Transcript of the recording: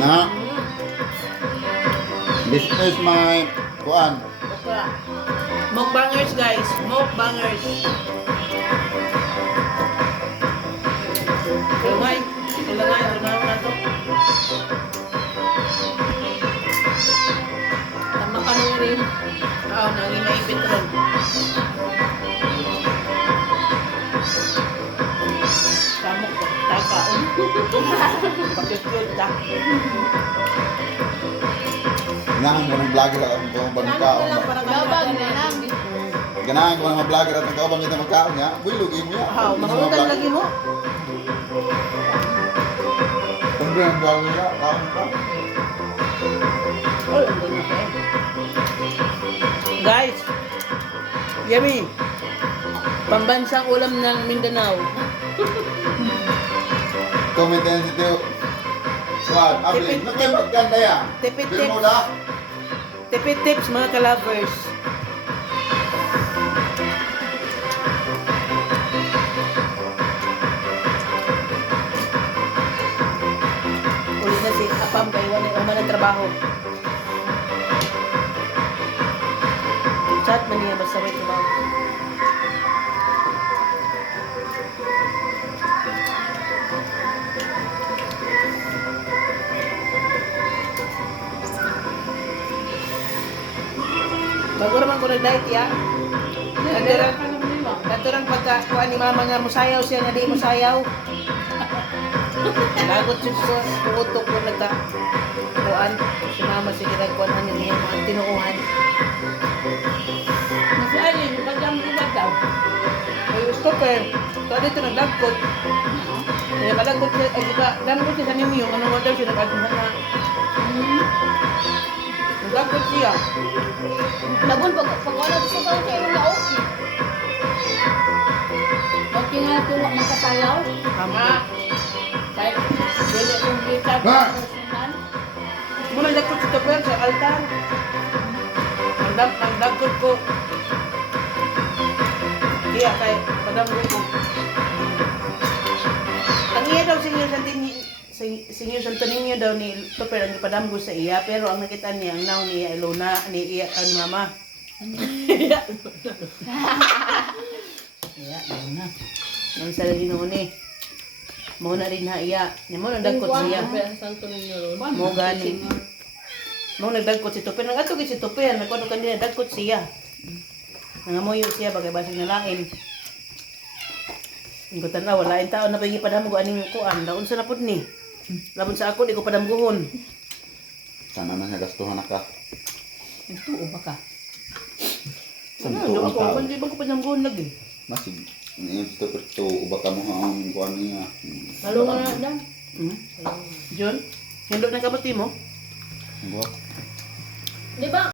Na. This is my kuan. Okra. Mukbangers guys, mukbangers. Ilangay, ilangay na to. Tama ka nung rin. Oo, nangin na ipitron. Samok ko, takaon. Pakit-kit ka. Ganahan ko ng vlogger at ang kauban ng kaon. Gabag na lang. Ganahan ko ng mga vlogger at ang kauban nito magkaon niya. Uy, lugin niya. Wow, mahutan lagi mo. Siyempre, ang vlogger niya, kaon ka. Oh, andun na kayo. Guys, yummy. Pambansang ulam ng Mindanao. Comment din dito. Kuan, Ablin. Nakin maganda yan. Tipid Film mo tips. na. Tipid tips mga ka-lovers. Uli na si Apam kay wala ng trabaho. Chat man niya basta may trabaho. Bago naman ko nag-diet ya. Katurang pagkakuha ni mama nga musayaw siya nga di musayaw. Lagot siya ko utok ko nagka-kuan. Si mama siya nagkuhan ano niya mga tinuuhan. Mas alin, kadam ko daw. Ay gusto pa eh. Kaya dito nagdagkot. Kaya madagkot siya, ay diba, damkot siya sa nimyo. Ano mo daw siya nagkaguhan na. Nagdagkot siya. Labon pag wala gusto ko kayo na okay. Okay nga ito magkasayaw. Tama. Kahit dili kong kita Ba! personal. Muna nagdagkot si Tupper sa altar. Nagdagkot ko. Iya kay padamgo ko. Ang iya daw Senior Santo Niño daw ni Tupper ang ipadamgo sa iya pero ang nakita niya ang naon niya Ilona ni iya ang mama. Iya. Iya, Ilona. Nang sa Lino ni. Mo na rin na iya. Ni mo nagdagkot siya. Santo Niño ron. Mo gani. Mo nagdagkot si Tupper. Nagato gid si Tupper, nagkuno kanina dagkot siya. Nangamoyo siya bagay basig na lain. Ang tanaw wala in taon na pagi padamgo aning kuan, daon sa napud ni. Labon sa ako di ko padamguhon. Sana na niya gastuhan na ka. Ito ba ka? Saan Ano, to ang ako tao? kundi ba ko padamguhon lagi. Masig. Ito ito uba ka mo ang kuan niya. Lalo nga na daw. Hmm? John, hindot na kabati mo? Buwak. Di ba?